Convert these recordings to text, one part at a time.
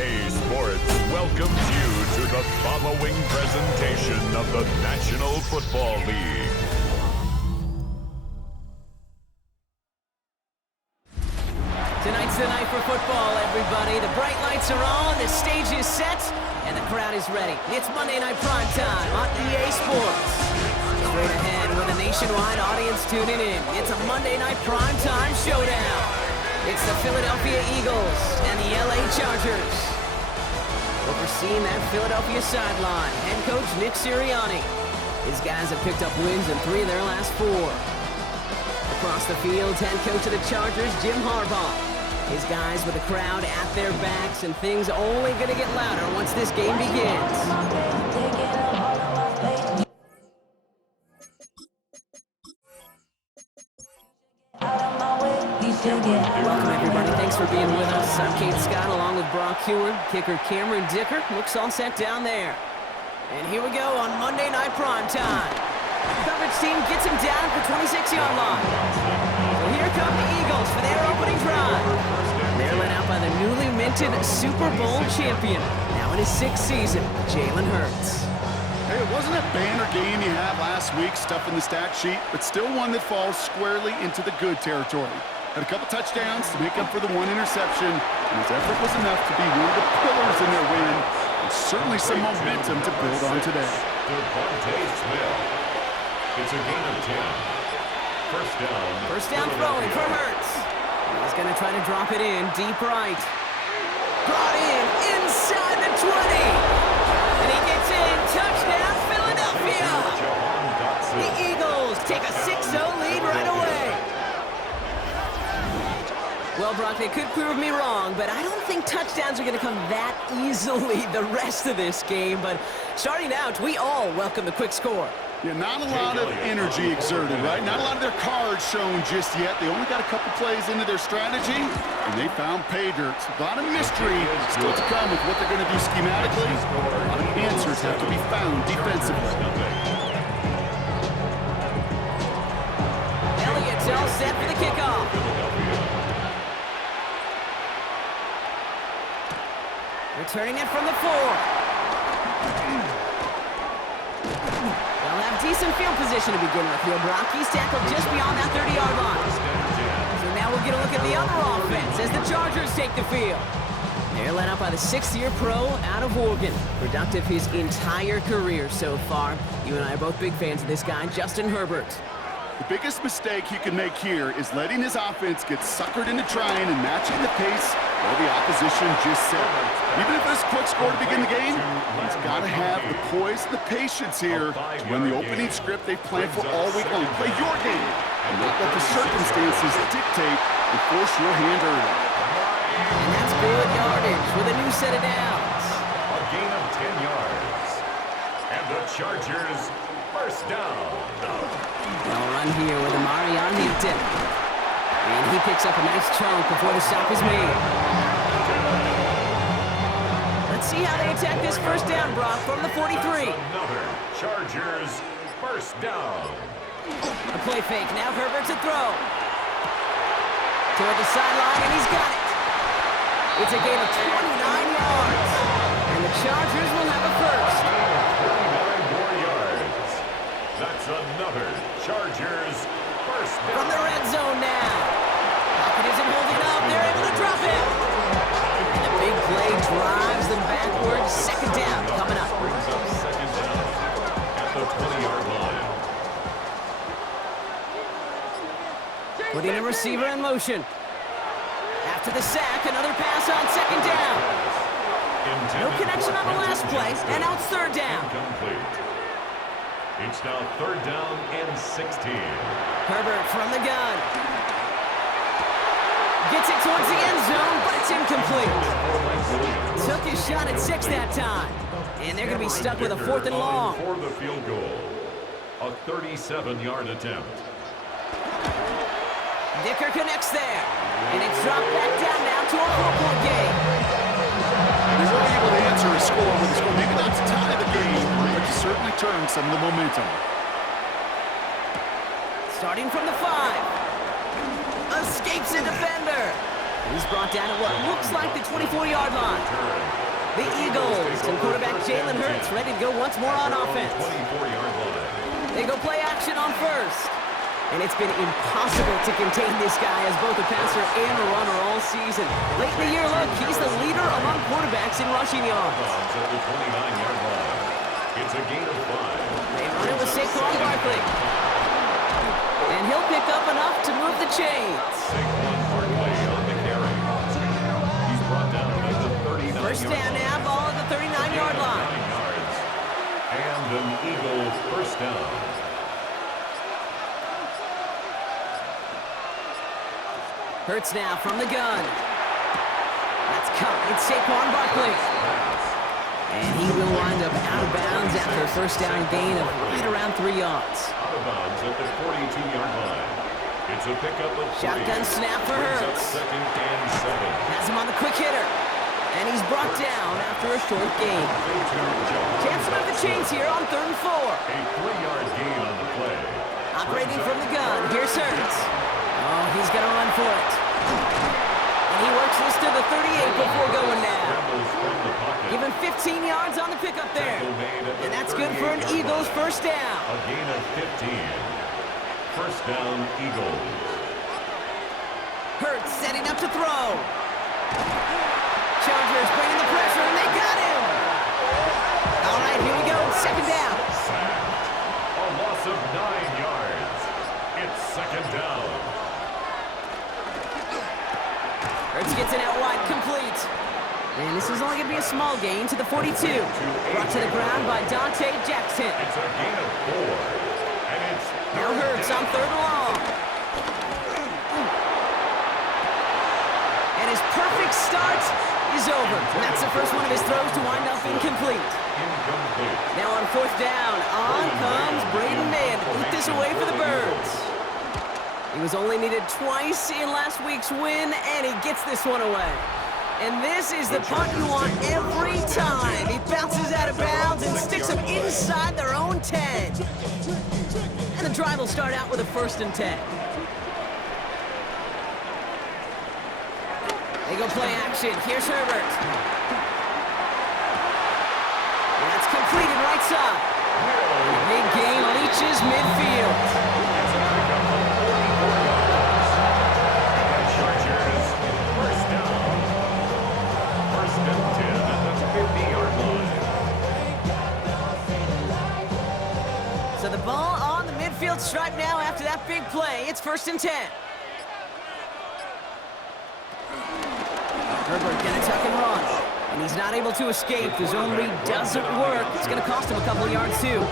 EA Sports welcomes you to the following presentation of the National Football League. Tonight's the night for football, everybody. The bright lights are on, the stage is set, and the crowd is ready. It's Monday Night Prime Time on EA Sports. Straight ahead with a nationwide audience tuning in. It's a Monday Night Prime Time showdown. It's the Philadelphia Eagles and the LA Chargers. Overseeing that Philadelphia sideline, head coach Nick Sirianni. His guys have picked up wins in 3 of their last 4. Across the field, head coach of the Chargers, Jim Harbaugh. His guys with the crowd at their backs, and things only going to get louder once this game begins. Welcome, everybody. Thanks for being with us. I'm Kate Scott, along with Brock Hewer. Kicker Cameron Dicker looks all set down there. And here we go on Monday Night Prime Time. The coverage team gets him down at the 26-yard line. So here come the Eagles for their opening drive. They're led out by the newly minted Super Bowl champion, now in his 6th season, Jalen Hurts. Hey, it wasn't a banner game you had last week, stuff in the stat sheet, but still one that falls squarely into the good territory. Had a couple touchdowns to make up for the 1 interception, and his effort was enough to be one of the pillars in their win, and certainly some momentum to build on today. It's a gain of 10. First down. First down throwing for Hurts. He's going to try to drop it in deep right. Brought in inside the 20. And he gets in. Touchdown, Philadelphia. The Eagles take a 6-0 lead right away. Well, Brock, they could prove me wrong, but I don't think touchdowns are going to come that easily the rest of this game. But starting out, we all welcome the quick score. Yeah, not a lot of energy exerted, right? Not a lot of their cards shown just yet. They only got a couple plays into their strategy, and they found pay dirt. A lot of mystery still to come with what they're going to do schematically. A lot of answers have to be found defensively. Elliott's all set for the kickoff. Returning it from the 4. They'll have decent field position to begin with. Brock, he's tackled just beyond that 30-yard line. So now we'll get a look at the other offense as the Chargers take the field. They're led out by the 6th-year pro out of Oregon. Productive his entire career so far. You and I are both big fans of this guy, Justin Herbert. The biggest mistake he can make here is letting his offense get suckered into trying and matching the pace while the opposition just set. Even if there's a quick score to begin the game, he's got to have the poise and the patience here to run the opening script they've planned for all week long. Play your game and not let the circumstances dictate and force your hand early. And that's good yardage with a new set of downs. A gain of 10 yards. And the Chargers first down. They'll run here with Amari on Hampton. And he picks up a nice chunk before the stop is made. Let's see how they attack this first down, Brock, from the 43. Another Chargers first down. A play fake. Now Herbert to throw. Toward the sideline, and he's got it. It's a gain of 29 yards. And the Chargers will have a first. 29 more yards. That's another Chargers first down. From the red zone now. Pocket isn't holding up. They're able to drop it. And the big play drives them backwards. Second down coming up. Brings up second down at the 20-yard line. Putting a receiver in motion. After the sack, another pass on second down. No connection on the last play, and now it's third down. Incomplete. It's now third down and 16. Herbert from the gun. Gets it towards the end zone, but it's incomplete. Took his shot at 6 that time. And they're going to be stuck with a 4th and long. For the field goal. A 37-yard attempt. Dicker connects there. And it's dropped back down now to a 4-point game. They were able to answer a score with a score. Maybe not to tie the game, but to certainly turn some of the momentum. Starting from the 5. Escapes a defender. He's brought down at what looks like the 24-yard line. The Eagles and quarterback Jalen Hurts ready to go once more on offense. They go play action on first. And it's been impossible to contain this guy as both a passer and a runner all season. Late in the year, look, he's the leader among quarterbacks in rushing yards. It's a gain of 5. They run it with Saquon Barkley. And he'll pick up enough to move the chains. Saquon Barkley on the carry. He's brought down at the 39-yard line. First down now, ball at the 39-yard line. And an Eagle first down. Hurts now from the gun. That's caught. It's Saquon Barkley. And he will wind up out of bounds after a first down gain of right around 3 yards. Out of bounds at the 42-yard line. It's a pickup of 3. Shotgun snap for Hurts. Second and 7. Has him on the quick hitter. And he's brought down after a short gain. Chance to move the chains here on 3rd and 4. A 3-yard gain on the play. Operating from the gun. Here's Hurts. Oh, he's going to run for it. And he works this to the 38 before going down. Give him 15 yards on the pickup there. And that's good for an Eagles first down. A gain of 15. First down, Eagles. Hurts setting up to throw. Chargers bringing the pressure, and they got him. All right, here we go. Second down. Sacked. A loss of 9 yards. It's second down. Hurts gets it out wide, complete. And this is only going to be a small gain to the 42. Brought to the ground by Dante Jackson. It's a gain of 4. And it's Now Hurts on 3rd and long. And his perfect start is over. And that's the first one of his throws to wind up incomplete. incomplete. Now on 4th down, on comes Braden Mann to put this away for the Birds. He was only needed twice in last week's win, and he gets this one away. And this is the punt you want every time. He bounces out of bounds and sticks them inside their own 10. And the drive will start out with a 1st and 10. They go play action. Here's Herbert. That's completed right side. Big gain reaches midfield. So the ball on the midfield stripe now after that big play. It's 1st and 10. Herbert gonna tuck and run. And he's not able to escape. The zone read doesn't work. It's gonna cost him a couple of yards too.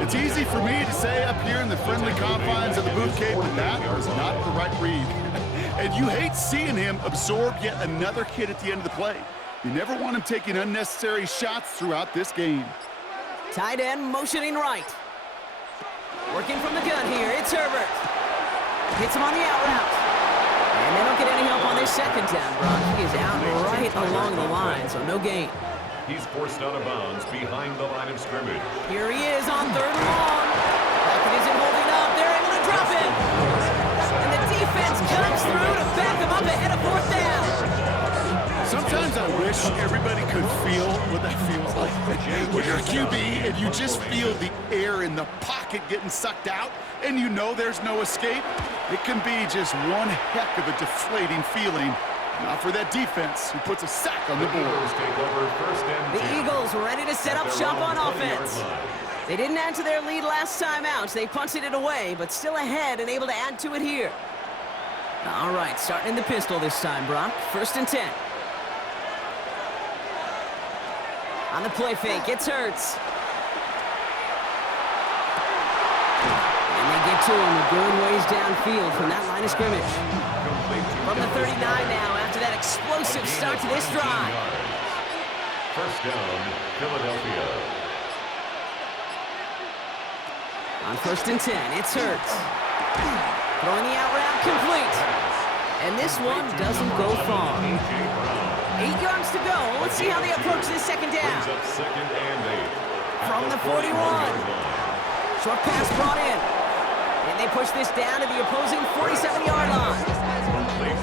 It's easy for me to say up here in the friendly confines of the booth cave, but that was not the right read. And you hate seeing him absorb yet another hit at the end of the play. You never want him taking unnecessary shots throughout this game. Tight end motioning right. Working from the gun here, it's Herbert. Hits him on the out route. And they don't get any help on this second down, Brock. He is out right along the line, so no gain. He's forced out of bounds behind the line of scrimmage. Here he is on 3rd and long. Hackett isn't holding up. They're able to drop him. And the defense comes through to back him up ahead of 4th down. Sometimes I wish everybody could feel what that feels like. When you're a QB and you just feel the air in the pocket getting sucked out and you know there's no escape, it can be just one heck of a deflating feeling. Not for that defense who puts a sack on the board. The Eagles ready to set up shop on offense. They didn't add to their lead last time out. They punted it away, but still ahead and able to add to it here. All right, starting in the pistol this time, Brock. 1st and 10. On the play fake, it's Hurts. And they get to him a good ways downfield from that line of scrimmage. From the 39 now after that explosive start to this drive. First down, Philadelphia. On 1st and 10, it's Hurts. Throwing the out route complete. And this one doesn't go far. 8 yards to go. Let's see how they approach this second down. Second and 8. From the 41. Short pass brought in. And they push this down to the opposing 47-yard line.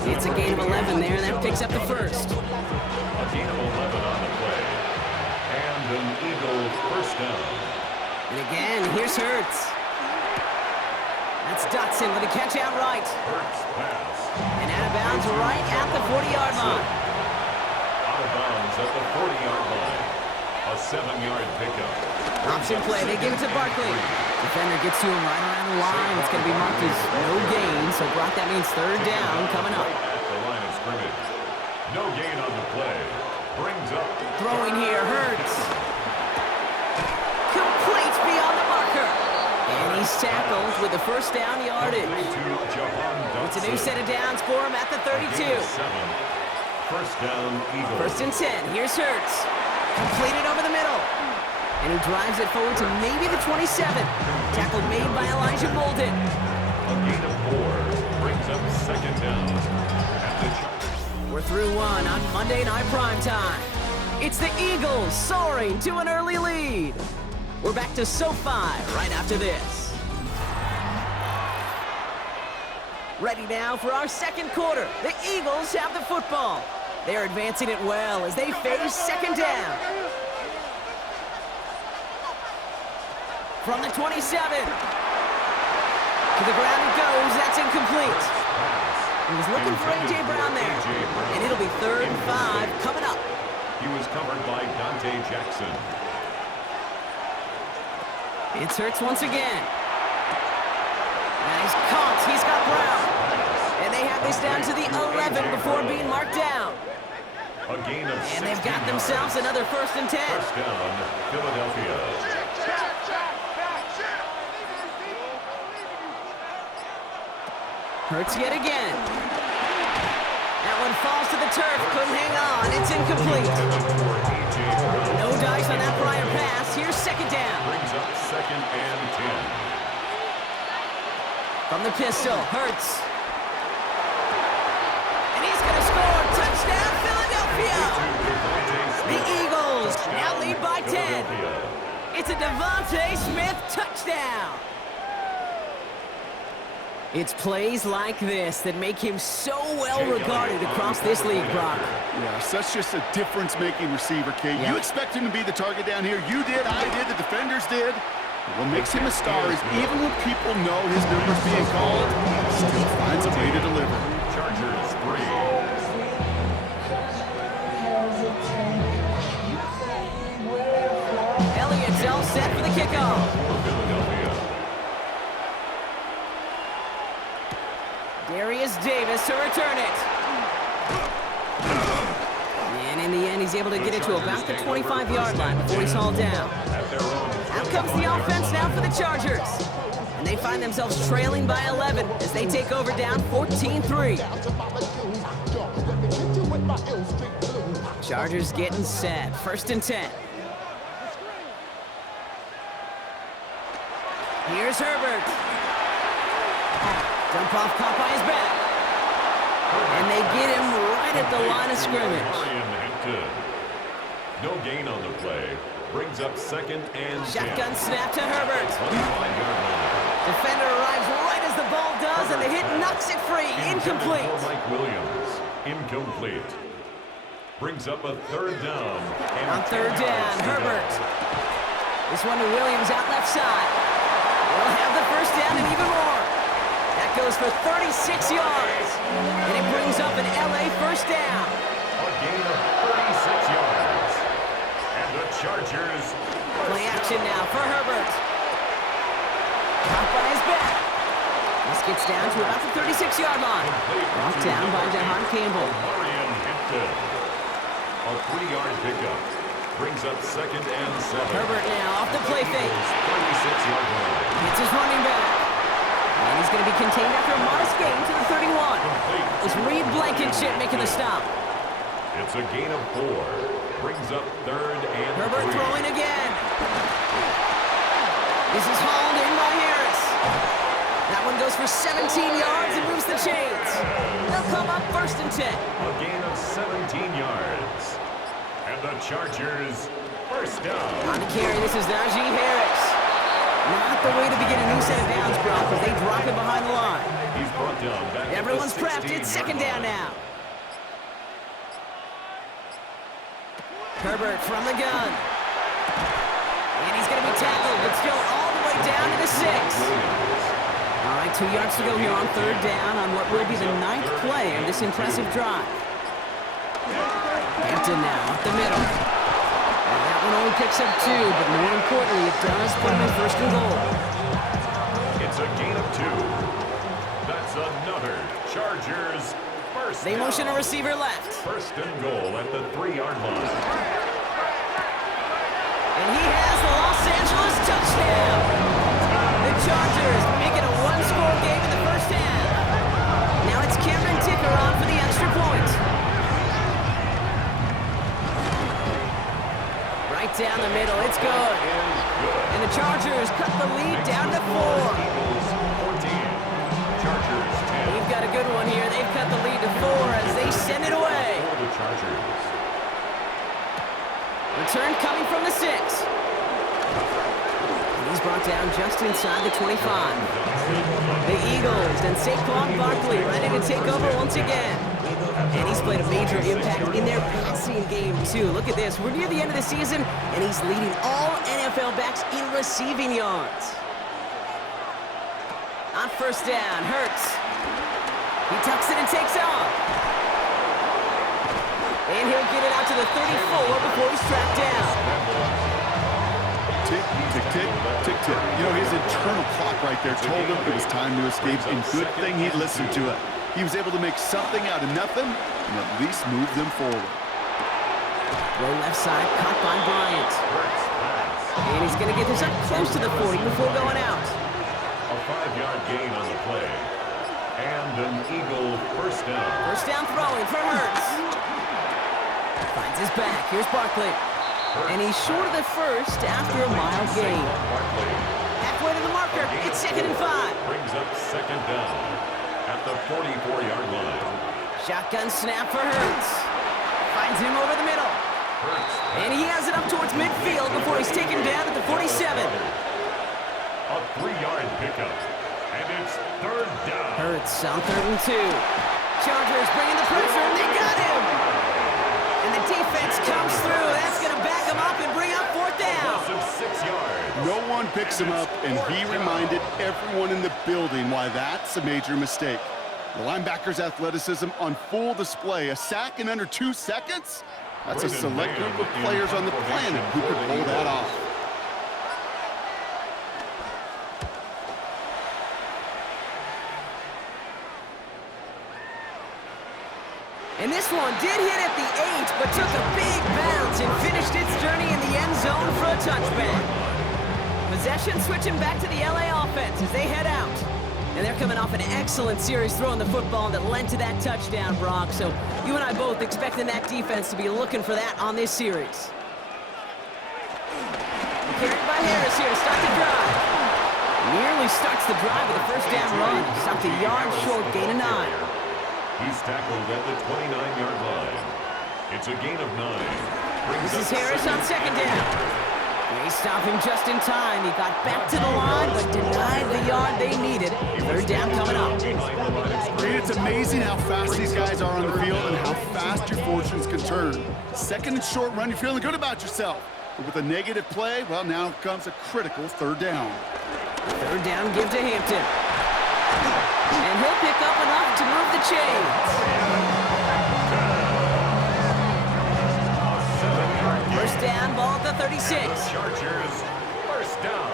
It's a gain of 11 there, and that picks up the first. A gain of 11 on the play. And an Eagle first down. And again, here's Hurts. That's Dotson with a catch out right. Hurts pass. And out of bounds right at the 40-yard line. Out of bounds at the 40-yard line. A 7-yard pickup. Option play, they give it to Barkley. Defender gets to him right around the line. It's going to be marked as no gain, so Brock, that means third down coming up. At the line of scrimmage. No gain on the play. Brings up. Throwing here, Hurts. Complete beyond the marker. And he's tackled with the first down yardage. It's a new set of downs for him at the 32. First down, Eagles. First and 10. Here's Hurts. Completed over the middle. And he drives it forward to maybe the 27. Tackle made by Elijah Bolden. A gain of 4 brings up second down. We're through one on Monday Night Primetime. It's the Eagles soaring to an early lead. We're back to SoFi right after this. Ready now for our second quarter. The Eagles have the football. They're advancing it well as they face second down. From the 27. To the ground it goes. That's incomplete. He was looking for A.J. Brown there. And it'll be 3rd and 5 coming up. He was covered by Dante Jackson. It's Hurts once again. And he's caught. He's got Brown. And they have this down to the 11 before being marked down. A gain of 16 and they've got themselves another 1st and 10. First down, Philadelphia. Hurts yet again. That one falls to the turf. Couldn't hang on. It's incomplete. No dice on that prior pass. Here's second down. Brings up 2nd and 10. From the pistol, Hurts. And he's going to score. Touchdown, Philadelphia. The Eagles now lead by 10. It's a Devontae Smith touchdown. It's plays like this that make him so well regarded across this league, Brock. Yes, that's just a difference-making receiver, Kate. Yep. You expect him to be the target down here. You did, I did, the defenders did. But what makes him a star is even when people know his number's being called, he still finds a way to deliver. Chargers 3. Elliott's all set for the kickoff. Darius Davis to return it. And in the end, he's able to get it to about the 25-yard line before he's hauled down. Out comes the offense now for the Chargers. And they find themselves trailing by 11 as they take over down 14-3. Chargers getting set. 1st and 10. Here's Herbert. Dump off caught by his back. And they get him right at the line of scrimmage. No gain on the play. Brings up 2nd and 10. Shotgun snap to Herbert. Defender arrives right as the ball does, and the hit knocks it free. Incomplete. Mike Williams. Incomplete. Brings up a 3rd down. On 3rd down, Herbert. This one to Williams out left side. They'll have the 1st down and even more. That goes for 36 yards. And it brings up an LA 1st down. A gain of 36 yards. And the Chargers. Play action now for Herbert. Caught by his back. This gets down to about the 36-yard line. Brought down by Jahan Campbell. Marion Hinton. A 3-yard pickup. Brings up 2nd and 7. Herbert now off the play fake. 36-yard line. It's his running back. And he's going to be contained after a modest gain to the 31. It's Reed Blankenship making the stop. It's a gain of 4. Brings up 3rd and Herbert 3. throwing again. This is hauled in by Harris. That one goes for 17 yards and moves the chains. They'll come up 1st and 10. A gain of 17 yards. And the Chargers 1st down. On the carry, this is Najee Harris. Not the way to begin a new set of downs, Brock, because they drop it behind the line. He's brought down back at the Everyone's prepped. 16-yard It's second down line. now. Herbert from the gun. And he's going to be tackled, but still all the way down to the 6. All right, 2 yards to go here on third down on what will be the 9th play of this impressive drive. Hampton now up the middle. And that one only picks up 2, but more importantly, it does put him in first and goal. It's a gain of 2. That's another Chargers first They motion a down. receiver left. First and goal at the 3-yard line. And he has the Los Angeles touchdown. The Chargers make it a one-score game in the first half. Now it's Cameron Dicker on for the extra point. Right down the middle, it's good. And the Chargers cut the lead down to 4. Eagles 14. Chargers 10. We've got a good one here. They've cut the lead to 4 as they send it away. For the Chargers. Return coming from the 6. And he's brought down just inside the 25. The Eagles and Saquon Barkley ready to take over once again. And he's played a major impact in their passing game, too. Look at this. We're near the end of the season, and he's leading all NFL backs in receiving yards. On first down, Hurts. He tucks it and takes off. And he'll get it out to the 34 before he's tracked down. Tick, tick, tick, tick, tick. You know, his internal clock right there told him it was time to escape, and good thing he listened to it. He was able to make something out of nothing and at least move them forward. Throw left side, caught by Bryant. And he's going to get this up close to the 40 before going out. A 5-yard gain on the play. And an Eagle first down. First down throwing for Hurts. Finds his back. Here's Barkley. And he's short of the first after a mile gain. Barkley Halfway to the marker. It's second and 5. brings up second down at the 44-yard line. Shotgun snap for Hurts. Finds him over the middle. And he has it up towards midfield before he's taken down at the 47. A 3-yard pickup. And it's third down. Hurts on third and 2. Chargers bringing the pressure, and they got him. And the defense comes through. That's going to back him up and bring up fourth down. Loss of 6 yards. No one picks him up, and he reminded everyone in the building why that's a major mistake. The linebacker's athleticism on full display. A sack in under 2 seconds? That's a select group of players on the planet who could pull that off. And this one did hit at the 8, but took a big bounce and finished its journey in the end zone for a touchback. Possession switching back to the LA offense as they head out. And they're coming off an excellent series throwing the football that led to that touchdown, Brock. So you and I both expecting that defense to be looking for that on this series. Carried by Harris here to start the drive. Nearly starts the drive with a first down run. Stopped a yard short, gain of 9. He's tackled at the 29-yard line. It's a gain of 9. This is Harris on second down. They stop him just in time. He got back to the line, but denied the yard they needed. Third down coming up. Reed, it's amazing how fast these guys are on the field and how fast your fortunes can turn. Second and short run, you're feeling good about yourself. But with a negative play, well, now comes a critical third down. Third down give to Hampton. And he'll pick up enough to move the chains. First down, ball at the 36. Chargers, first down.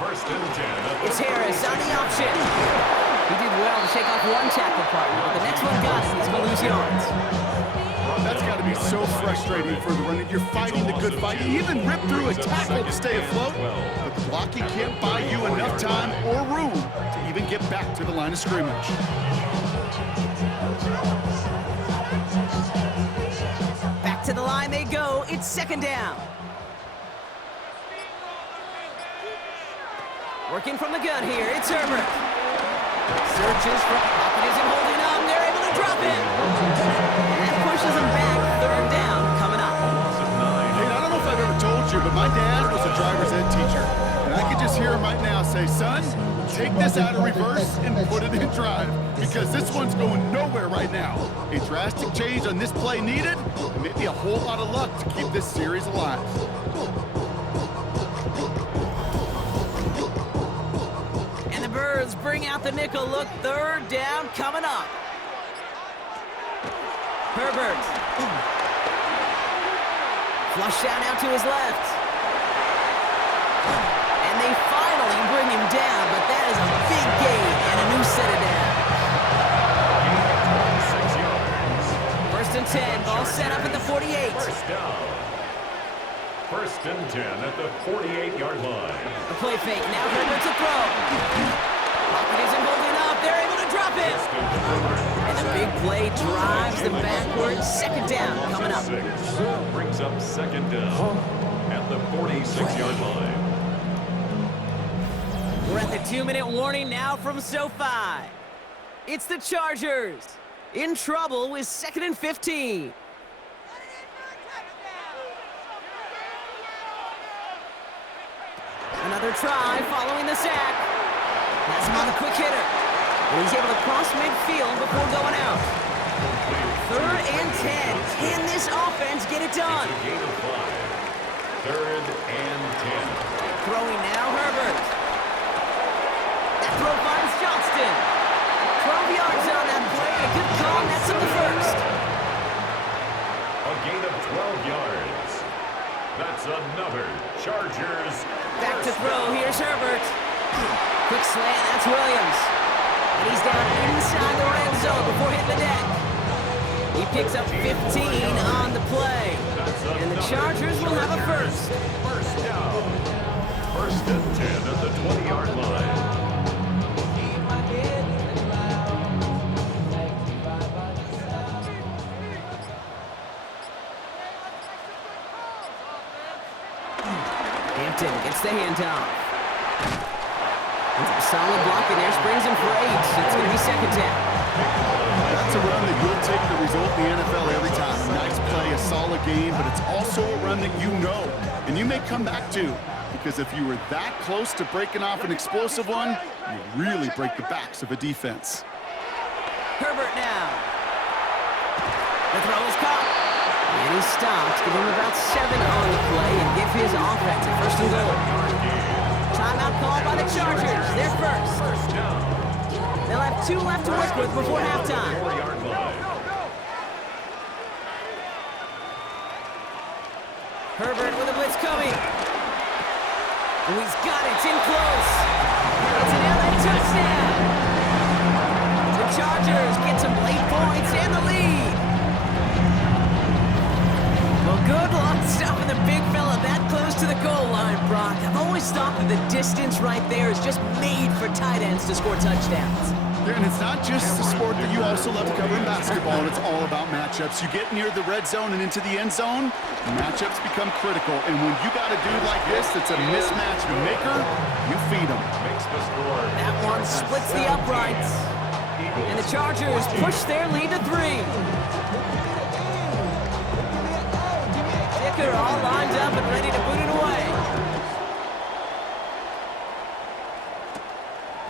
First and 10. It's Harris on the option. He did well to shake off one tackle partner, but the next one got him. He's going to lose yards. That's got to be so frustrating for the runner. You're fighting the good fight. You even rip through a tackle to stay afloat, but the blocking can't buy you enough time or room to even get back to the line of scrimmage. Back to the line they go. It's second down. Working from the gun here. It's Herbert. Searches for pocket isn't holding up. They're able to drop him. And that pushes him back. Third down coming up. Hey, I don't know if I've ever told you, but my dad was a driver's ed teacher. right now. Say, son, take this out of reverse and put it in drive, because this one's going nowhere right now. A drastic change on this play needed, and maybe a whole lot of luck to keep this series alive. And the Birds bring out the nickel look. Third down coming up. Herbert. Flush out now to his left. And they finally bring him down, but that is a big gain and a new set of downs. 1st and 10, ball set up at the 48. First down. 1st and 10 at the 48-yard line. A play fake, now Herbert to throw. Pocket isn't holding up, they're able to drop it. And the big play drives them backwards. 2nd down coming up. Brings up 2nd down at the 46-yard line. We're at the 2-minute warning now from SoFi. It's the Chargers in trouble with 2nd and 15. Another try following the sack. That's him on the quick hitter. And he's able to cross midfield before going out. 3rd and 10. Can this offense get it done? Gain of 5. 3rd and 10. Throwing now, Herbert. That throw finds Johnston. 12 yards on that play. A good call. That's up the 1st. A gain of 12 yards. That's another Chargers. Back to throw. Here's Herbert. Quick slant. That's Williams. And he's down inside the red zone before hitting the deck. He picks up 15 on the play. And the Chargers will have a 1st. First down. 1st and 10 at the 20-yard line. Hampton gets the handoff. Solid block in there, springs him for 8. It's going to be 2nd down. That's a run that you'll take the result in the NFL every time. A nice play, a solid game, but it's also a run that you know and you may come back to, because if you were that close to breaking off an explosive one, you really break the backs of a defense. Herbert now. The throw is caught. And he stops. Give him about 7 on the play and give his offense a 1st and goal. Timeout called by the Chargers. They're first. They'll have 2 left to work with before halftime. Herbert with a blitz coming. Oh, he's got it. It's in close. It's an LA touchdown. The Chargers get some late points and the lead. Well, good luck stopping the big fella that close to the goal line, Brock. I've always thought that the distance right there is just made for tight ends to score touchdowns. Yeah, and it's not just the sport that you also love to cover in basketball, and it's all about matchups. You get near the red zone and into the end zone, matchups become critical. And when you got a dude like this that's a mismatch maker, you feed him. That one splits the uprights. And the Chargers push their lead to 3. Dicker all lined up and ready to boot it away.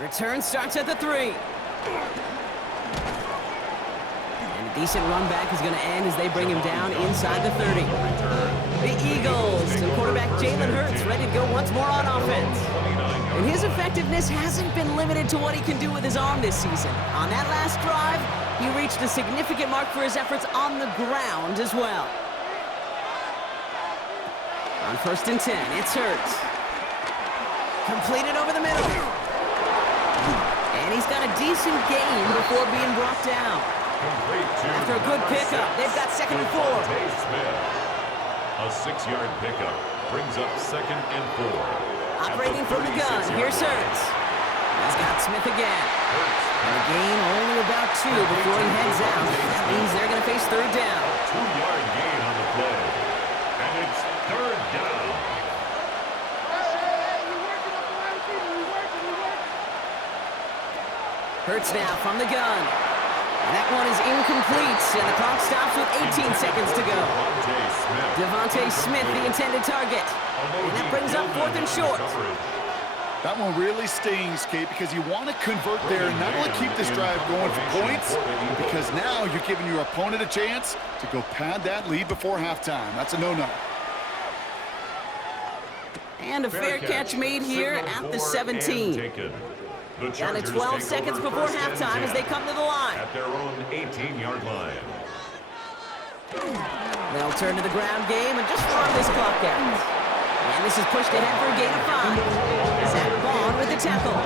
Return starts at the 3. And a decent run back is going to end as they bring him down inside the 30. The Eagles and quarterback Jalen Hurts ready to go once more on offense. And his effectiveness hasn't been limited to what he can do with his arm this season. On that last drive, he reached a significant mark for his efforts on the ground as well. On 1st and 10, it's Hurts. Completed over the middle. And he's got a decent gain before being brought down. After a good pickup, they've got 2nd and 4. A 6-yard pickup brings up 2nd and 4. Operating from the gun, here's Hurts. He's got Smith again. And a gain only about 2 before he heads out. That means they're going to face 3rd down. 2-yard gain on the play. And it's 3rd down. Hurts now from the gun. And that one is incomplete, and the clock stops with 18 seconds to go. Devontae Smith, the intended target. And that brings up 4th and short. That one really stings, Kate, because you want to convert there and not only keep this drive going for points, because now you're giving your opponent a chance to go pad that lead before halftime. That's a no-no. And a fair catch made here at the 17. Down to 12 seconds before halftime as they come to the line. At their own 18-yard line. They'll turn to the ground game and just run this clock out. And this is pushed ahead for a gain of 5. Zach Bond with the tackle.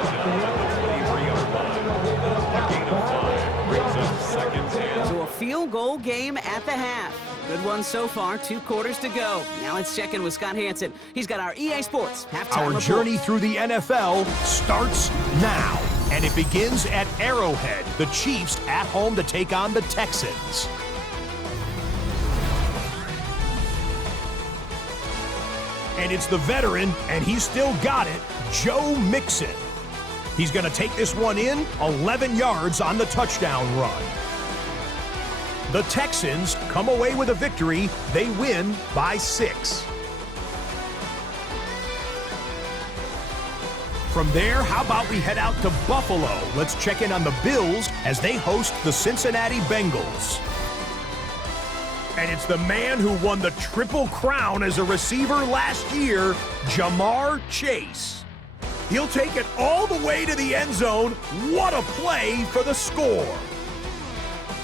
So a field goal game at the half. Good one so far, 2 quarters to go. Now let's check in with Scott Hansen. He's got our EA Sports halftime Our report. journey through the NFL starts now. And it begins at Arrowhead. The Chiefs at home to take on the Texans. And it's the veteran, and he's still got it, Joe Mixon. He's going to take this one in, 11 yards on the touchdown run. The Texans come away with a victory. They win by 6. From there, how about we head out to Buffalo? Let's check in on the Bills as they host the Cincinnati Bengals. And it's the man who won the Triple Crown as a receiver last year, Jamar Chase. He'll take it all the way to the end zone. What a play for the score.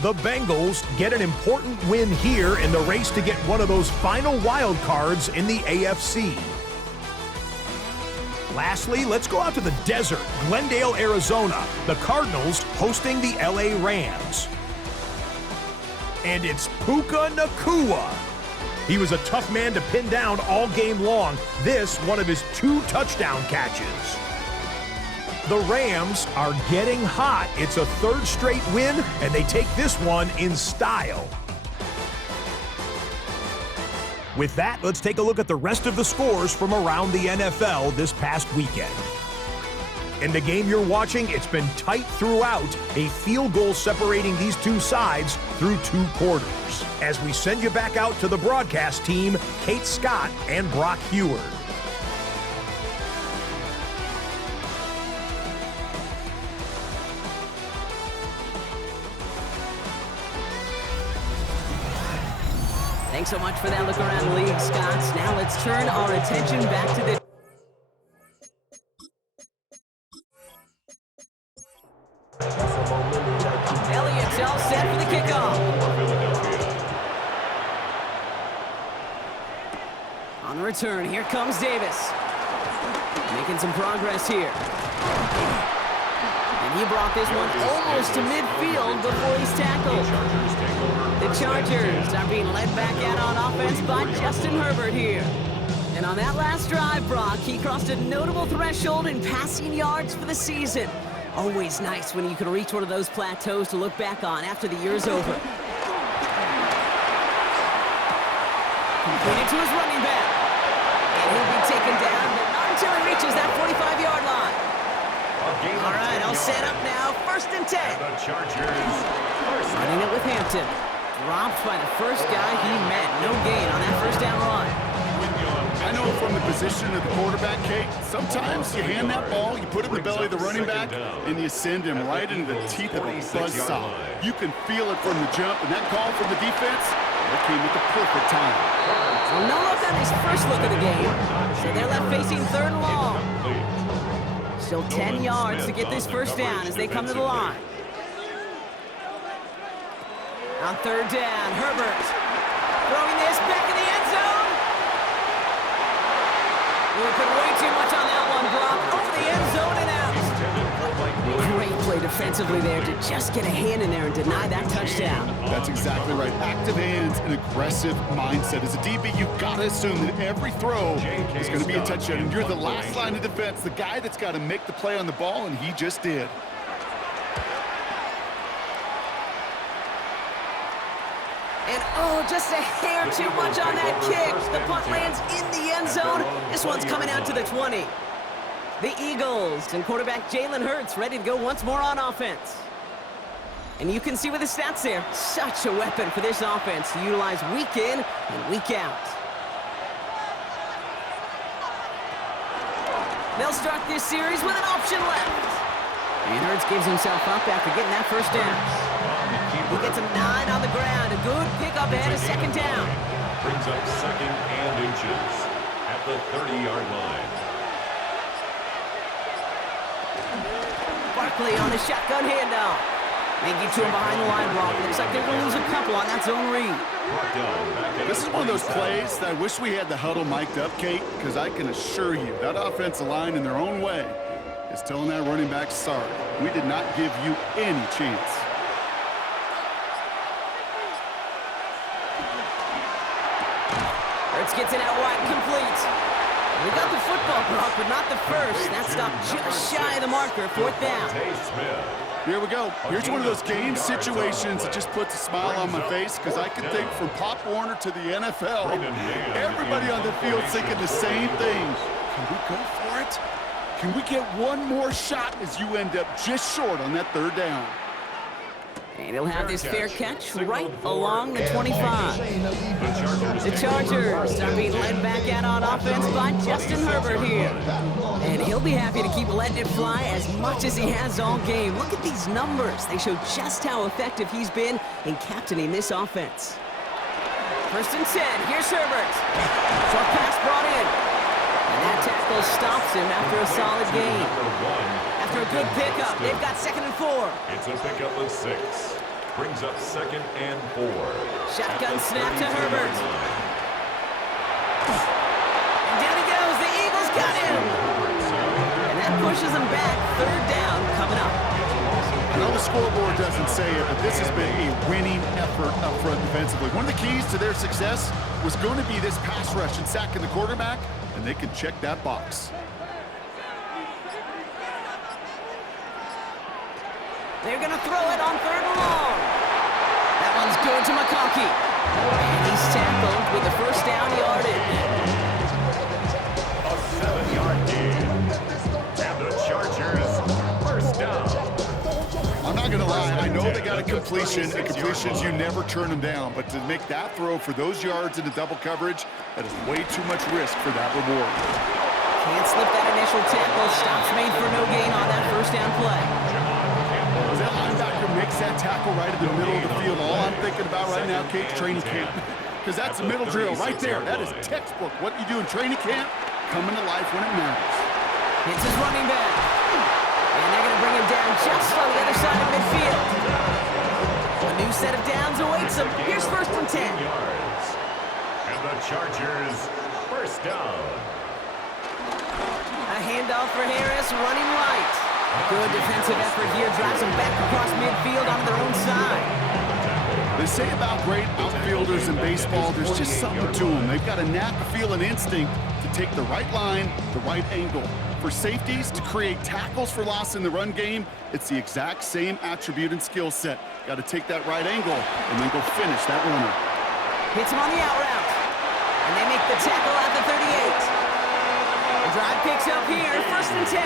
The Bengals get an important win here in the race to get one of those final wild cards in the AFC. Lastly, let's go out to the desert, Glendale, Arizona. The Cardinals hosting the LA Rams. And it's Puka Nacua. He was a tough man to pin down all game long. This, one of his 2 touchdown catches. The Rams are getting hot. It's a 3rd straight win, and they take this one in style. With that, let's take a look at the rest of the scores from around the NFL this past weekend. In the game you're watching, it's been tight throughout, a field goal separating these 2 sides through 2 quarters. As we send you back out to the broadcast team, Kate Scott and Brock Heward. Thanks so much for that look around the league, Scott. Now let's turn our attention back to the... Elliott's all set for the kickoff. On the return, here comes Davis. Making some progress here. And he brought this one almost to midfield before he's tackled. The Chargers are being led back out on offense by Justin Herbert here. And on that last drive, Brock, he crossed a notable threshold in passing yards for the season. Always nice when you can reach one of those plateaus to look back on after the year's over. Completed to his running back. And he'll be taken down, but not until he reaches that 45-yard line. All right, I'll set up now. 1st and 10. The Chargers. Running it with Hampton. Dropped by the first guy he met. No gain on that 1st down run. I know from the position of the quarterback, Kate, sometimes you hand that ball, you put it in the belly of the running back, and you send him right into the teeth of a buzzsaw. You can feel it from the jump, and that call from the defense, that came at the perfect time. Well, no look on his first look of the game. So they're left facing 3rd and long. Still 10 yards to get this 1st down as they come to the line. On 3rd down, Herbert throwing this back in the end zone. We put way too much on that one, Brock. Over the end zone and out. Great play defensively there to just get a hand in there and deny that touchdown. That's exactly right. Active hands and aggressive mindset. As a DB, you've got to assume that every throw is going to be a touchdown. And you're the last line of defense, the guy that's got to make the play on the ball, and he just did. And oh, just a hair too much on that kick. The punt lands in the end zone. This one's coming out to the 20. The Eagles and quarterback Jalen Hurts ready to go once more on offense. And you can see with the stats there, such a weapon for this offense to utilize week in and week out. They'll start this series with an option left. And Hurts gives himself up after getting that first down. He gets a 9 on the ground. A good pickup and a second down. Brings up second and inches at the 30-yard line. Barkley on the shotgun handoff. They get to him behind the line block. Looks like they're going to lose a couple on that zone read. This is one of those plays that I wish we had the huddle mic'd up, Kate, because I can assure you that offensive line in their own way is telling that running back, sorry, we did not give you any chance. Hurts gets it out wide, complete. We got the football, Brock, but not the first. That stopped just shy of the marker, fourth down. Here we go. Here's one of those game situations that just puts a smile on my face because I can think from Pop Warner to the NFL, everybody on the field thinking the same thing. Can we go for it? Can we get one more shot as you end up just short on that third down? And he'll have his fair catch right along the 25. The Chargers are being led back out on offense by Justin Herbert here. And he'll be happy to keep letting it fly as much as he has all game. Look at these numbers. They show just how effective he's been in captaining this offense. First and 10. Here's Herbert. Short pass brought in. And that tackle stops him after a solid gain. After a good pickup, they've got second and 4. It's a pickup of 6. Brings up second and 4. Shotgun snap to Herbert. And down he goes. The Eagles got him. And that pushes him back. Third down coming up. I know the scoreboard doesn't say it, but this has been a winning effort up front defensively. One of the keys to their success was going to be this pass rush and sacking the quarterback, and they can check that box. They're going to throw it on third and long. That one's good to McConkey. And he's tackled with the first down yardage. A 7-yard gain. And the Chargers first down. I'm not going to lie. I know they got a completion, and completions, you never turn them down. But to make that throw for those yards into double coverage, that is way too much risk for that reward. Can't slip that initial tackle. Stops made for no gain on that first down play. As that linebacker makes that tackle right in the middle of the field, all I'm thinking about right now, Kate's training camp. Because that's a middle drill right there. That is textbook. What you do in training camp, coming to life when it matters. It's his running back. And they're going to bring him down just on the other side of midfield. A new set of downs awaits him. Here's first and 10. Yards. And the Chargers first down. A handoff for Harris, running right. Good defensive effort here, drives them back across midfield onto their own side. They say about great outfielders in baseball, there's just something to them. They've got a knack, a feel, and instinct to take the right line, the right angle. For safeties, to create tackles for loss in the run game, it's the exact same attribute and skill set. Got to take that right angle and then go finish that runner. Hits him on the out route. And they make the tackle at the 38. The drive picks up here, first and 10.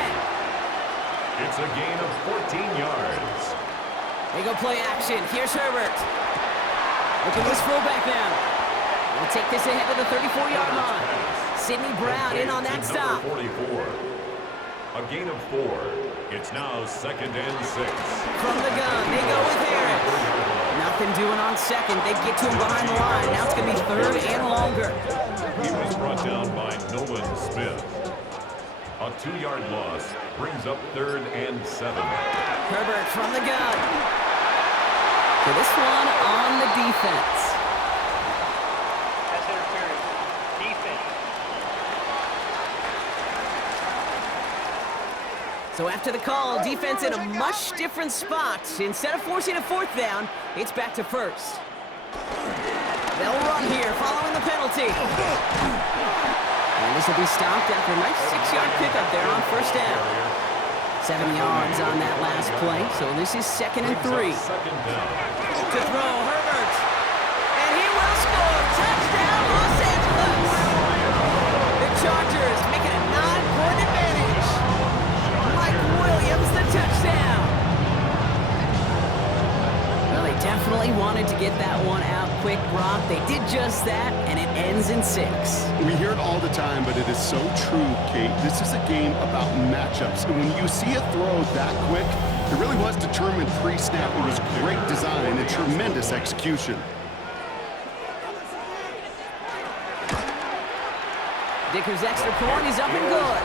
It's a gain of 14 yards. They go play action. Here's Herbert. Look at this fullback now. We'll take this ahead to the 34-yard line. Sidney Brown in on that stop. 44. A gain of 4. It's now second and 6. From the gun, they go with Harris. Nothing doing on second. They get to him behind the line. Now it's going to be third and longer. He was brought down by Nolan Smith. A 2-yard loss brings up third and 7. Herbert from the gun. For this one on the defense. That's interference. Defense. So after the call, defense in a much different spot. Instead of forcing a fourth down, it's back to first. They'll run here following the penalty. And this will be stopped after a nice 6-yard pickup there on first down. 7 yards on that last play, so this is second and 3. Second down. To throw, Herbert. And he will score. Touchdown, Los Angeles. The Chargers making a 9-point advantage. Mike Williams, the touchdown. Well, they definitely wanted to get that one out quick, Brock. They did just that, and it ends in 6. We hear it all the time, but it is so true, Kate. This is a game about matchups. And when you see a throw that quick, it really was determined pre-snap. It was great design and tremendous execution. Dicker's extra point is up and good.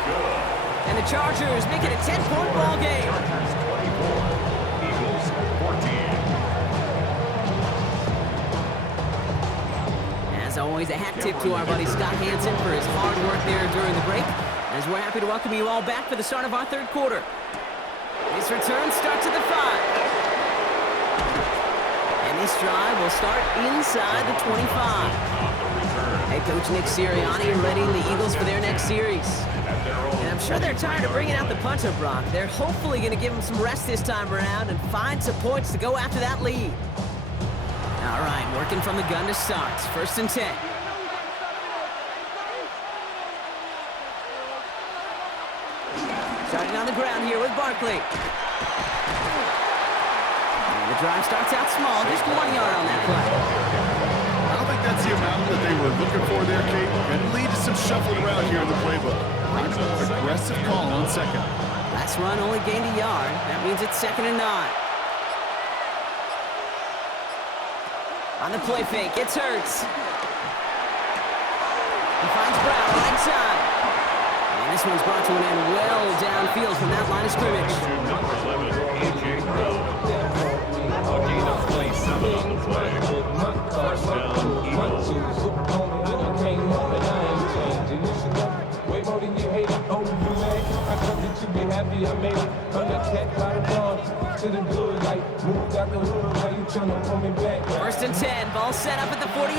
And the Chargers make it a 10-point ball game. Chargers 24, Eagles 14. As always, a hat tip to our buddy Scott Hansen for his hard work there during the break, as we're happy to welcome you all back for the start of our third quarter. This return starts at the 5. And this drive will start inside the 25. Head coach Nick Sirianni readying the Eagles for their next series. And I'm sure they're tired of bringing out the punter, Brock. They're hopefully going to give them some rest this time around and find some points to go after that lead. All right, working from the gun to start. 1st and 10. Starting on the ground here with Barkley. And the drive starts out small, just 1 yard on that play. I don't think that's the amount that they were looking for there, Kate. Going to lead to some shuffling around here in the playbook. Kind of an aggressive call on 2nd. Last run only gained a yard. That means it's 2nd and 9. On the play fake, it's Hurts. He finds Brown right side. And this one's brought to an end well downfield from that line of scrimmage. Number 11, A.J. Brown. A gain of 27 on the play. 1st down, Eagles. First and 10, ball set up at the 48.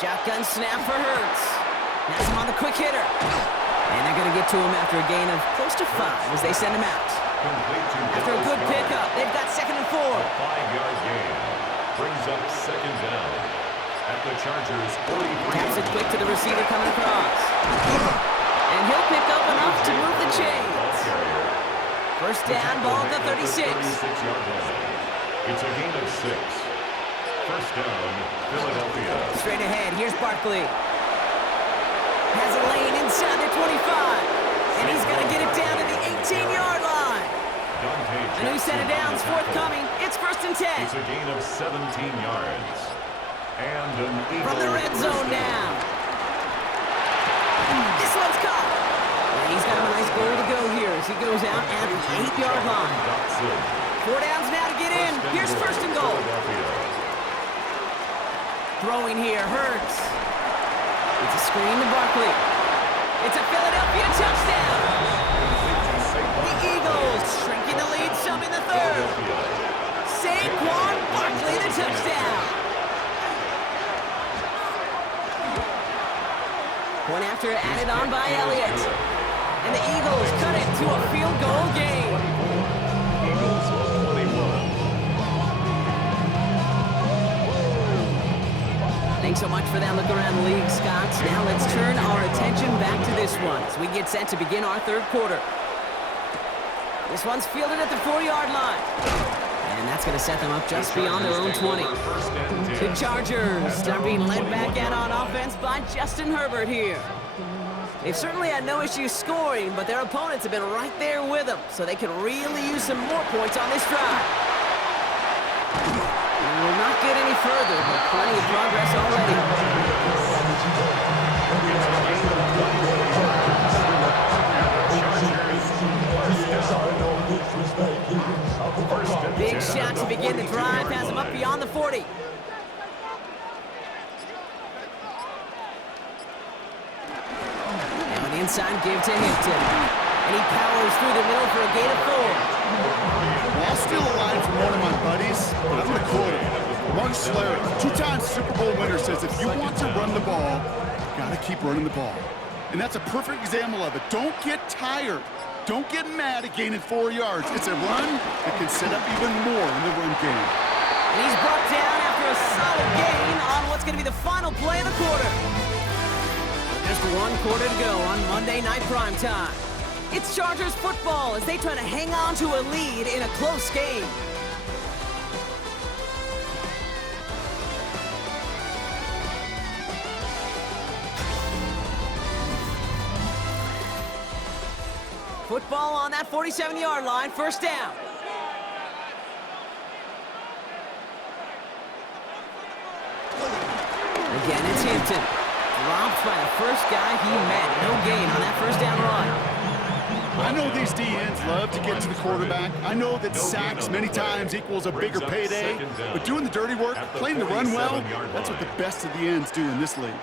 Shotgun snap for Hurts. Has him on the quick hitter. And they're going to get to him after a gain of close to 5 as they send him out. After a good pickup, they've got 2nd and 4. A 5-yard gain brings up 2nd down at the Chargers 43. Taps it quick to the receiver coming across. And he'll pick up enough to move the chains. First down, ball at the 36. 36-yard line. It's a gain of 6. First down, Philadelphia. Straight ahead, here's Barkley. Has a lane inside the 25. And he's going to get it down to the 18-yard line. A new set of downs forthcoming. It's 1st and 10. It's a gain of 17 yards. And an Eagle. From the red zone down. This one's caught. And he's got him a nice goal to go here as he goes out at the 8-yard line. 4 downs now to get in. Here's 1st and goal. Throwing here, Hurts. It's a screen to Barkley. It's a Philadelphia touchdown. The Eagles shrinking the lead some in the 3rd. Saquon Barkley the touchdown. Point after added on by Elliott. And the Eagles cut it to a field goal game. Eagles 21. Thanks so much for that look around the league, Scott. Now let's turn our attention back to this one as we get set to begin our third quarter. This one's fielded at the 4-yard line. And that's going to set them up just beyond their own 20. The Chargers are being led back out on offense by Justin Herbert here. They've certainly had no issues scoring, but their opponents have been right there with them, so they could really use some more points on this drive. We will not get any further, but plenty of progress already. Big shot to begin the drive, has him up beyond the 40. Now an inside give to Hampton. And he powers through the middle for a gain of 4. Well, I'll steal a line from one of my buddies, but I'm going to quote him. Mark Slayer, 2-time Super Bowl winner, says if you want to run the ball, you got to keep running the ball. And that's a perfect example of it. Don't get tired. Don't get mad at gaining 4 yards. It's a run that can set up even more in the run game. And he's brought down after a solid gain on what's going to be the final play of the quarter. Just 1 quarter to go on Monday Night Primetime. It's Chargers football as they try to hang on to a lead in a close game. Football on that 47-yard line, first down. Again, it's Hampton. Dropped by the first guy he met. No gain on that first down run. I know these DNs love to get to the quarterback. I know that sacks many times equals a bigger payday, but doing the dirty work, playing the run well, that's what the best of the ends do in this league.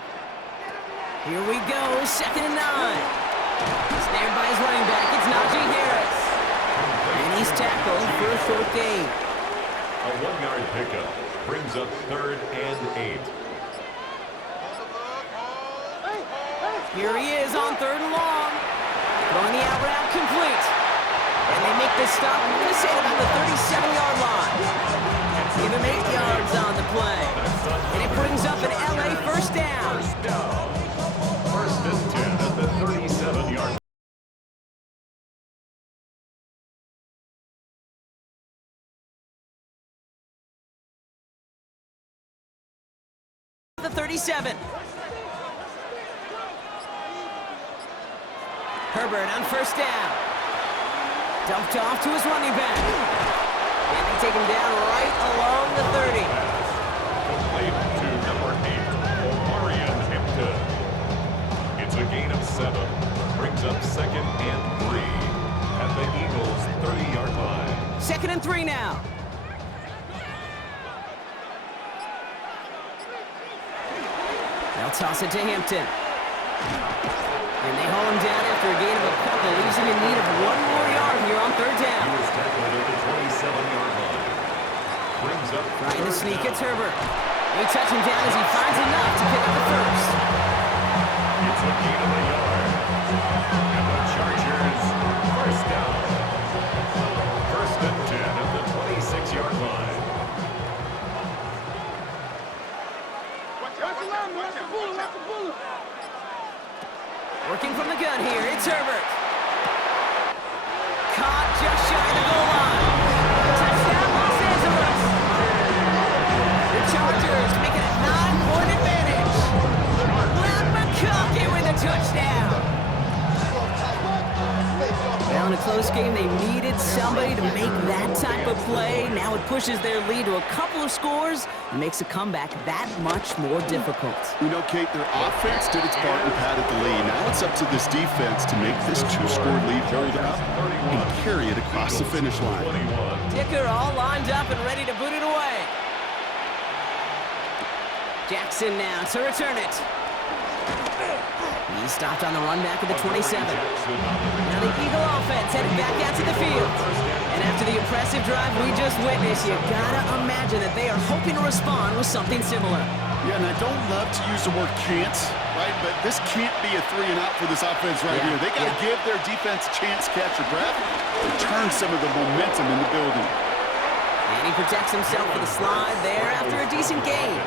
Here we go, 2nd and 9. Snared by his running back, it's Najee Harris. And he's tackled for a short gain. A 1-yard pickup brings up 3rd and 8. Here he is on 3rd and long. Throwing the out route complete. And they make this stop, I'm going to say about the 37-yard line. Give him 8 yards on the play. And it brings up an LA first down. First and 10 at the 37-yard. The 37. Herbert on first down. Dumped off to his running back. And they take him down right along the 30. Complete to number 8, Omarion Hampton. It's a gain of 7. Brings up 2nd and 3 at the Eagles' 30-yard line. 2nd and 3 now. They'll toss it to Hampton. And they haul him down after a gain of a couple. Leaves him in need of 1 more yard here on 3rd down. He was tackled at the 27-yard line. Brings up Trying to 3rd sneak, down. it's Herbert. They touch him down as he finds enough to pick up the first. It's a gain of a yard. And the Chargers first down. 1st and 10 at the 26-yard line. Working from the gun here, it's Herbert. Caught just shy of the goal line. Touchdown, Los Angeles. The Chargers make it a 9-point advantage. Len McConkey with a touchdown. Well, in a close game, they needed somebody to make that type of play. Now it pushes their lead to a couple of scores and makes a comeback that much more difficult. You know, Kate, their offense did its part and padded the lead. Now it's up to this defense to make this 2-score lead hold up and carry it across the finish line. 21. Dicker all lined up and ready to boot it away. Jackson now to return it. He stopped on the run back of the 27. Now the Eagle offense headed back out to the field. And after the impressive drive we just witnessed, you gotta imagine that they are hoping to respond with something similar. Yeah, and I don't love to use the word can't, right? But this can't be a 3-and-out for this offense right here. They got to give their defense a chance to catch their breath and turn some of the momentum in the building. And he protects himself for the slide there after a decent gain.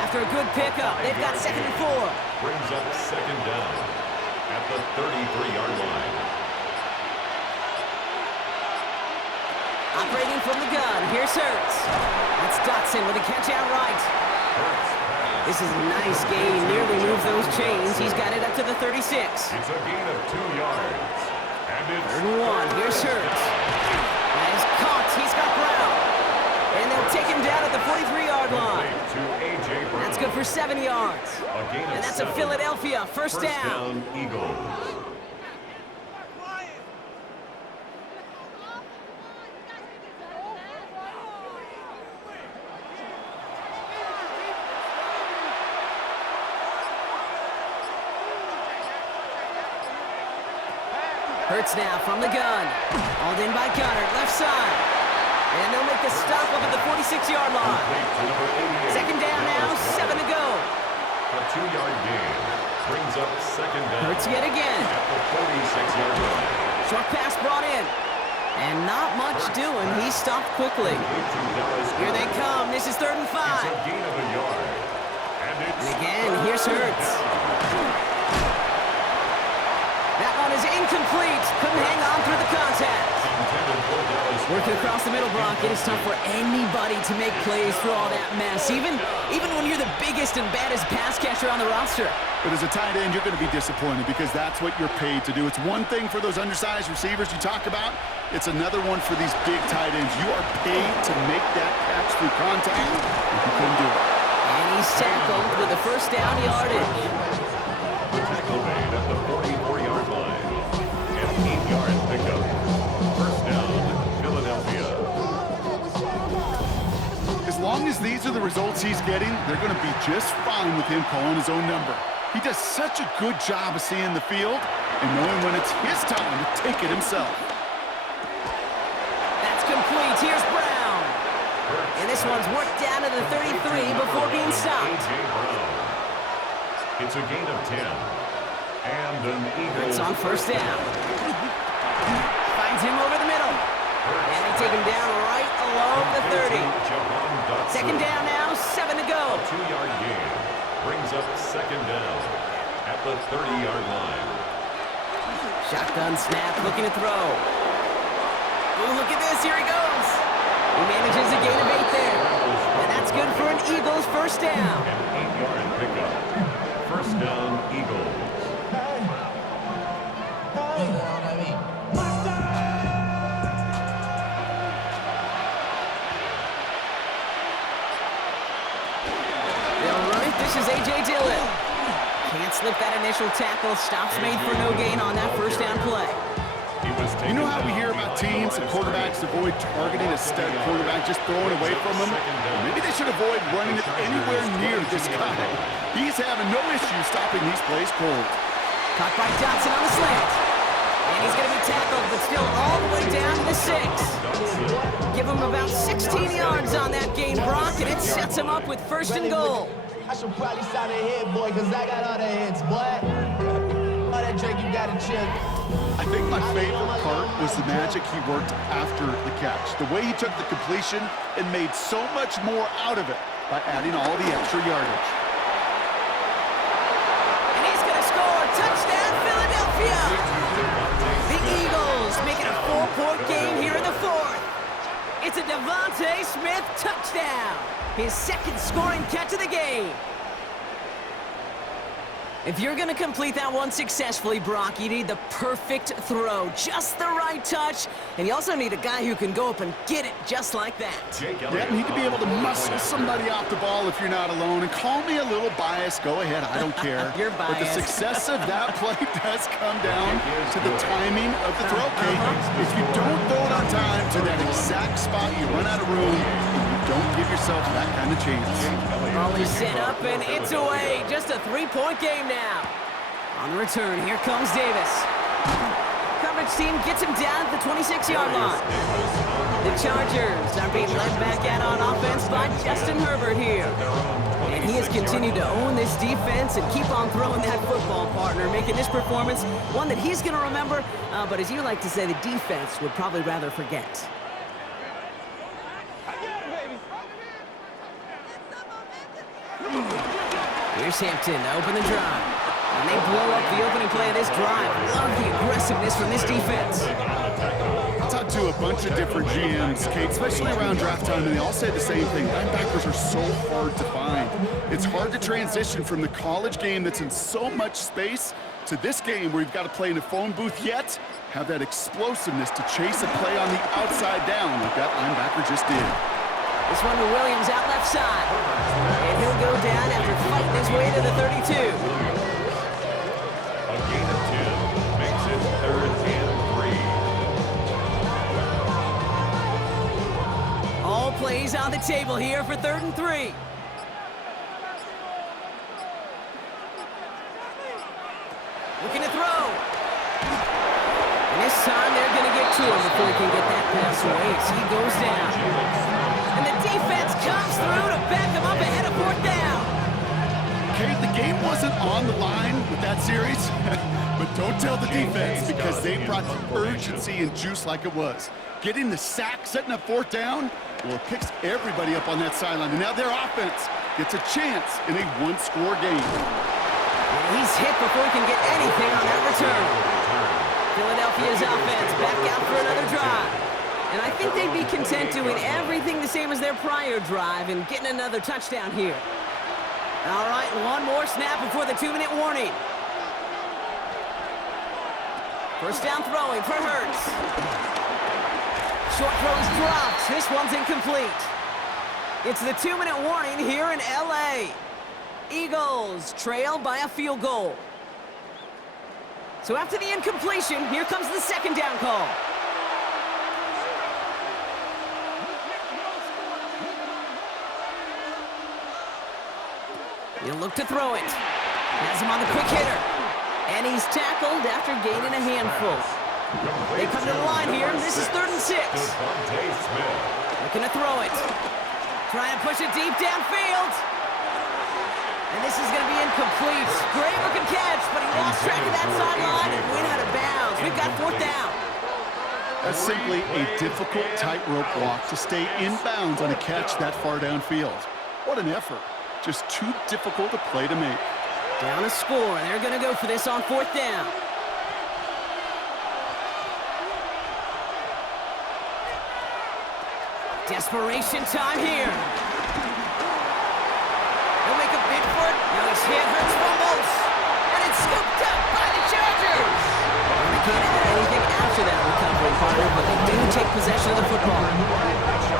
After a good pickup, they've got 2nd and 4. Brings up 2nd down at the 33-yard line. Operating from the gun, here's Hurts. That's Dotson with a catch out right. This is a nice gain, nearly moves those chains. He's got it up to the 36. It's a gain of 2 yards. And it's 3rd and 1, here's Hurts. That is caught, he's got Brown. And they'll take him down at the 43-yard line. to A.J. Brown. That's good for 7 yards. A gain of And that's a 7. Philadelphia first First down. Eagles. Hurts now from the gun. Hauled in by Gunner, left side. And they'll make the stop up at the 46-yard line. Complete to number 88. 2nd down now, 7 to go. A 2-yard gain brings up 2nd down. Hurts yet again. At the 46-yard line. Short pass brought in. And not much doing. He stopped quickly. Complete to Dallas. Here they come. This is 3rd and 5. It's a gain of a yard. And it's And again, here's Hurts. That one is incomplete. Couldn't hang on through the contact. intended for Dallas. Working across the middle, Brock. It is tough for anybody to make plays through all that mess, even when you're the biggest and baddest pass catcher on the roster. But as a tight end, you're going to be disappointed because that's what you're paid to do. It's one thing for those undersized receivers you talk about. It's another one for these big tight ends. You are paid to make that catch through contact, and you couldn't do it. And he's tackled with the first down yardage. The tackle made at the 44-yard line. An 8-yard pickup. First down, Philadelphia. As long as these are the results he's getting, they're going to be just fine with him calling his own number. He does such a good job of seeing the field and knowing when it's his time to take it himself. That's complete. Here's Brown. And this one's worked down to the 33 before being stopped. A.J. Brown. It's a gain of 10. And an Eagle. It's on first down. Finds him over the middle. And they take him down right along the 30. Second down now, 7 to go. 2-yard gain brings up second down at the 30-yard line. Shotgun snap, looking to throw. Ooh, look at this, here he goes. He manages a gain of 8 there. And that's good for an Eagles first down. An 8-yard pickup. First down, Eagles. This is A.J. Dillon. Can't slip that initial tackle. Stops made for no gain on that first down play. You know how we hear about teams and quarterbacks avoid targeting a stud quarterback, just throwing away from him? Maybe they should avoid running it anywhere near this guy. He's having no issue stopping these plays cold. Caught by Johnson on the slant. And he's going to be tackled, but still all the way down to the 6. Give him about 16 yards on that gain, Brock, and it sets him up with first and goal. I should probably sign a hit, boy, because I got all the hits, boy. All that drink, you got to chill. I think my favorite part was the magic he worked after the catch. The way he took the completion and made so much more out of it by adding all the extra yardage. And he's going to score. Touchdown, Philadelphia. The Eagles making a 4-point game here in the 4th. It's a Devontae Smith touchdown. His second scoring catch of the game. If you're going to complete that one successfully, Brock, you need the perfect throw, just the right touch, and you also need a guy who can go up and get it just like that. Yeah, you need to be able to muscle somebody off the ball if you're not alone. And call me a little biased. Go ahead. I don't care. You're But the biased. success of that play does come down to the timing of the throw, Kate. If you don't throw it on time to that exact spot, you run out of room, and you don't give yourself that kind of chance. Always set up, and it's away. Just a 3-point game now. On the return, here comes Davis. Coverage team gets him down at the 26-yard line. The Chargers are being led back out on offense by Justin Herbert here. And he has continued to own this defense and keep on throwing that football, partner, making this performance one that he's going to remember, but as you like to say, the defense would probably rather forget. Here's Hampton to open the drive. And they blow up the opening play of this drive. Love the aggressiveness from this defense. I talked to a bunch of different GMs, Kate, especially around draft time, and they all say the same thing. Linebackers are so hard to find. It's hard to transition from the college game that's in so much space to this game where you've got to play in a phone booth, yet have that explosiveness to chase a play on the outside down like that linebacker just did. This one to Williams out left side. And he'll go down after fighting his way to the 32. A gain of 10 makes it 3rd and 3. All plays on the table here for 3rd and 3. Looking to throw. And this time they're going to get to him before he can get that pass away as he goes down. And the defense comes through to back him up ahead of 4th down. Kate, the game wasn't on the line with that series, but don't tell the defense because they brought the urgency and juice like it was. Getting the sack, setting up 4th down, well, it picks everybody up on that sideline. And now their offense gets a chance in a 1-score game. And he's hit before he can get anything on that return. Philadelphia's offense back out for another drive. And I think they'd be content doing everything the same as their prior drive and getting another touchdown here. All right, one more snap before the 2-minute warning. First down throwing for Hurts. Short throw is dropped. This one's incomplete. It's the 2-minute warning here in L.A. Eagles trail by a field goal. So after the incompletion, here comes the second down call. He'll look to throw it. Has him on the quick hitter. And he's tackled after gaining a handful. They come to the line here, and this is 3rd and 6. Looking to throw it. Trying to push it deep downfield. And this is going to be incomplete. Great looking catch, but he lost track of that sideline and went out of bounds. We've got 4th down. That's simply a difficult tightrope walk to stay in bounds on a catch that far downfield. What an effort. Just too difficult a play to make. Down a score, and they're going to go for this on 4th down. Desperation time here. They'll make a bid for it. Now he's hit, Hurts fumbles. And it's scooped up by the Chargers. And they can't add anything after that recovery, partner, but they do take possession of the football.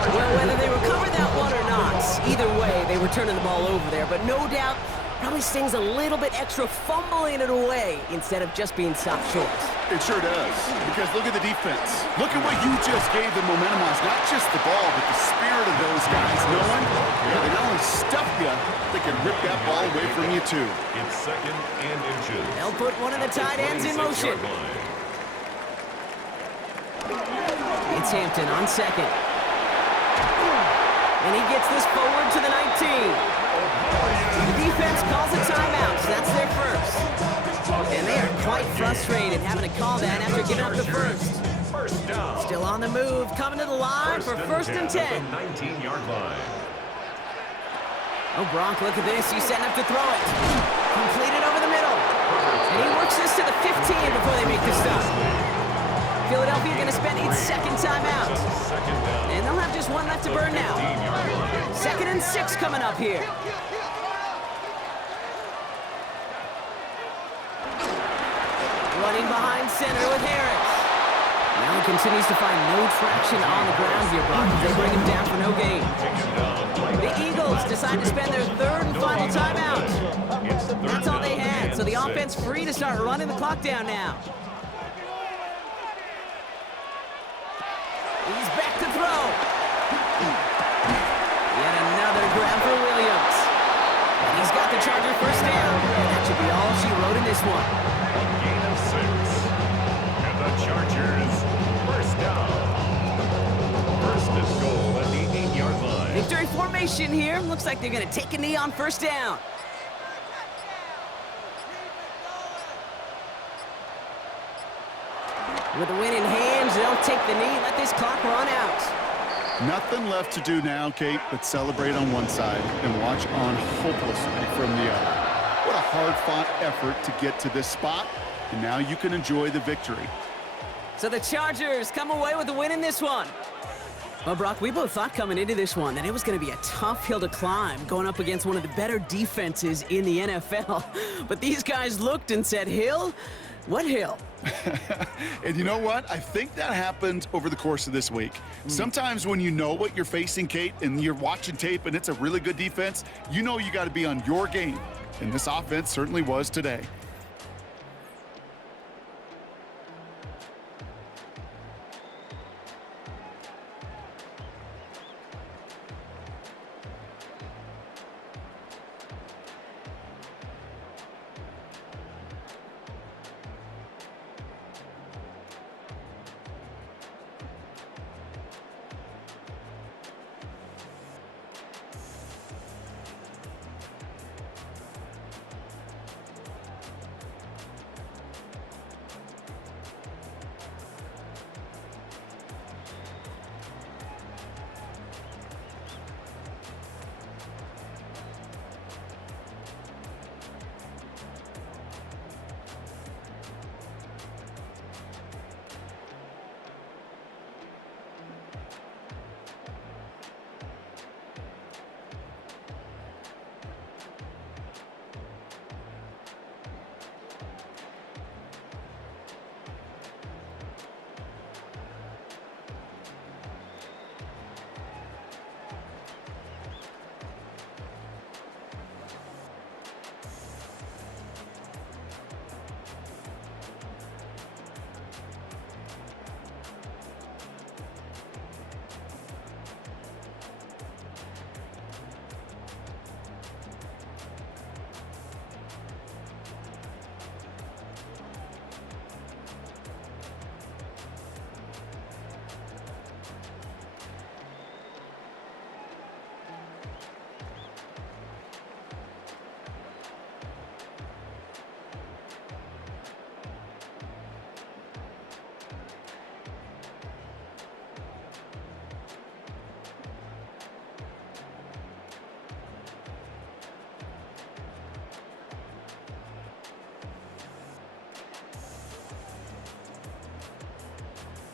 Well, whether they recover that one or not, either way, they were turning the ball over there. But no doubt, probably stings a little bit extra fumbling it away instead of just being stopped short. It sure does, because look at the defense. Look at what you just gave them momentum on. Not just the ball, but the spirit of those guys, knowing they not only stuff you, they can rip that ball away from you, too. It's 2nd and inches. They'll put one of the tight ends in motion. It's Hampton on 2nd. And he gets this forward to the 19. The defense calls a timeout, so that's their first. And they are quite frustrated having to call that after giving up the first. First down. Still on the move, coming to the line for 1st and 10. 19-yard line. Oh, Gronk, look at this. He's setting up to throw it. Completed over the middle. And he works this to the 15 before they make the stop. Philadelphia going to spend its 2nd timeout. And they'll have just one left to burn now. 2nd and 6 coming up here. Running behind center with Harris. Now he continues to find no traction on the ground here, Brock, as they bring him down for no gain. The Eagles decide to spend their 3rd and final timeout. That's all they had, so the offense free to start running the clock down now. He's back to throw. Yet another grab for Williams. And he's got the Charger first down. And that should be all she wrote in this one. Gain of 6. And the Chargers, first down. First and goal at the 8-yard line. Victory formation here. Looks like they're going to take a knee on first down. With the win in hands, they'll take the knee, let this clock run out. Nothing left to do now, Kate, but celebrate on one side and watch on hopelessly from the other. What a hard-fought effort to get to this spot, and now you can enjoy the victory. So the Chargers come away with the win in this one. Well, Brock, we both thought coming into this one that it was going to be a tough hill to climb, going up against one of the better defenses in the NFL. But these guys looked and said, Hill? What hill? And you know what? I think that happened over the course of this week. Sometimes when you know what you're facing, Kate, and you're watching tape and it's a really good defense, you know you got to be on your game. And this offense certainly was today.